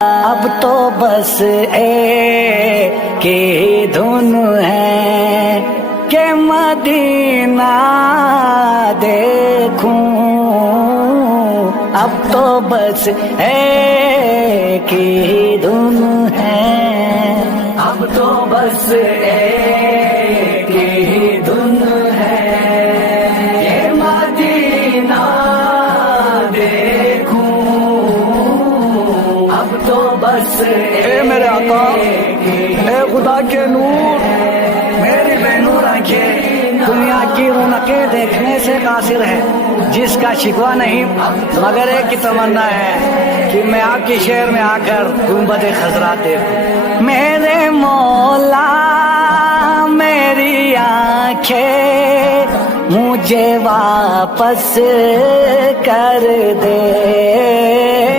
अब तो बस एक ही धुन है कि मदीना देखूं। अब तो बस एक ही धुन है, अब तो बस एक ही धुन है, ये मदीना देखूं। अब तो बस ए मेरे आका, ए खुदा के नूर, मेरी बेनूर आंखें दुनिया की रौनकें देखने से कासिर है, जिसका शिकवा नहीं मगर एक की तमन्ना है कि मैं आपके शहर में आकर गुंबद खजरा देखूं। मेरे मौला मेरी आंखें मुझे वापस कर दे।